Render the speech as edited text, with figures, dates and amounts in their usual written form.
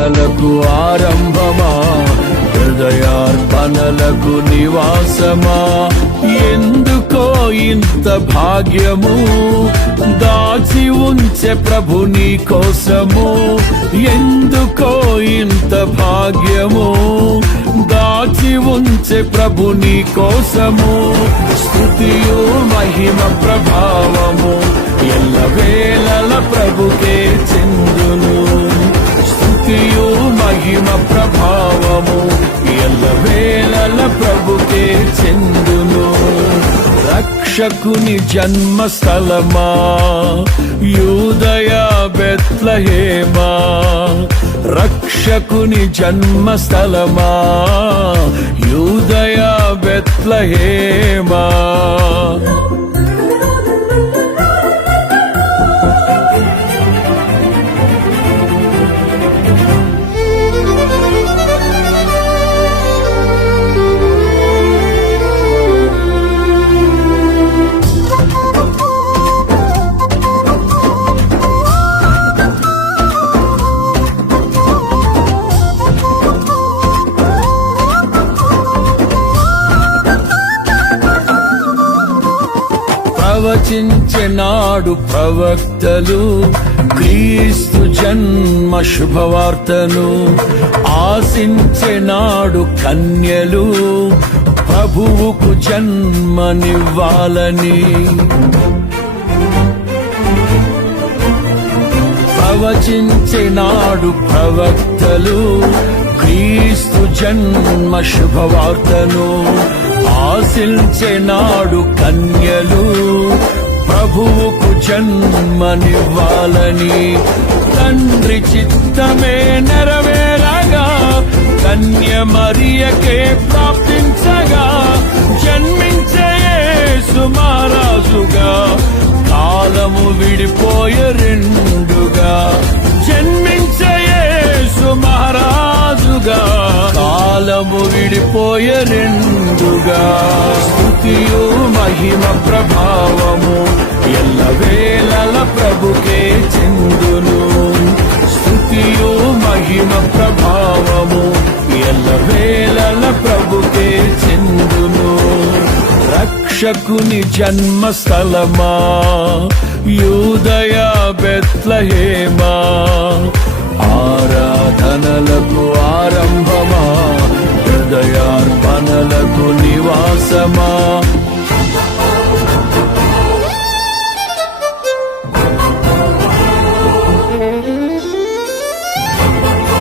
ఆరాధనలకు ఆరంభమా, హృదయార్పణలకు నివాసమా. ఎందుకో ఇంత భాగ్యము దాచి ఉంచే ప్రభు నీ కోసము. ఎందుకో ఇంత భాగ్యము దాచి ఉంచే ప్రభు నీ కోసము. స్తుతియు మహిమ ప్రభావము ఎల్లవేళల ప్రభుకే చెందును. స్తుతియు మహిమ ప్రభావము ఎల్లవేళల ప్రభుకే చెందును. రక్షకుని జన్మస్థలమా, యూదయ బెత్లెహేమా. రక్షకుని జన్మస్థలమా, యూదయ బెత్లెహేమా. ప్రవచించెనాడు ప్రవక్తలు క్రీస్తు జన్మ శుభవార్తను. ఆశించెనాడు కన్యలు ప్రభువుకు జన్మనివ్వాలని. ప్రవచించెనాడు ప్రవక్తలు క్రీస్తు జన్మ శుభవార్తను. ఆశించెనాడు కన్యలు ప్రభువుకు జన్మనివ్వాలని. తండ్రి చిత్తమే నెరవేరగా కన్య మరియకే ప్రాప్తించగా జన్మించే యేసు మహారాజుగా కాలము విడిపోయే రెండుగా. జన్మించే యేసు మహారాజుగా కాలము విడిపోయే రెండుగా. స్తుతియు మహిమ ప్రభావము ఎల్లవేళల ప్రభుకే చెందును. స్తుతియు మహిమ ప్రభావము ఎల్లవేళల ప్రభుకే చెందును. రక్షకుని జన్మస్థలమా, యూదయ బెత్లెహేమా. ఆరాధనలకు ఆరంభమా, హృదయార్పణలకు నివాసమా.